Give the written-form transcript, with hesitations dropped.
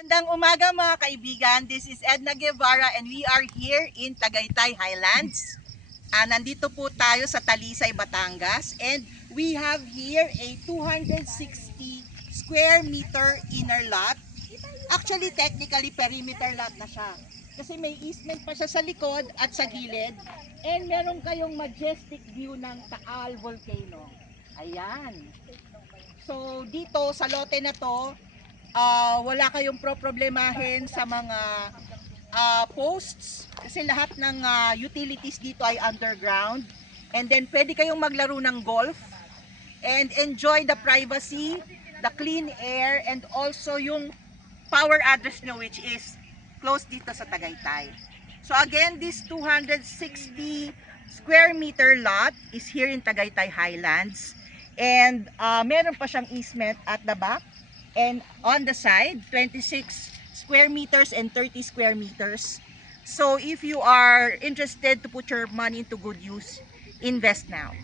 Magandang umaga mga kaibigan, this is Edna Guevara and we are here in Tagaytay Highlands. Nandito po tayo sa Talisay, Batangas and we have here a 260 square meter inner lot. Actually, technically perimeter lot na siya. Kasi may easement pa siya sa likod at sa gilid. And meron kayong majestic view ng Taal Volcano. Ayan. So dito sa lote na to, wala kayong problemahin sa mga posts kasi lahat ng utilities dito ay underground, and then pwede kayong maglaro ng golf and enjoy the privacy, the clean air, and also yung power address nyo which is close dito sa Tagaytay. So again, this 260 square meter lot is here in Tagaytay Highlands, and meron pa siyang easement at the back. And on the side, 26 square meters and 30 square meters. So if you are interested to put your money into good use, invest now.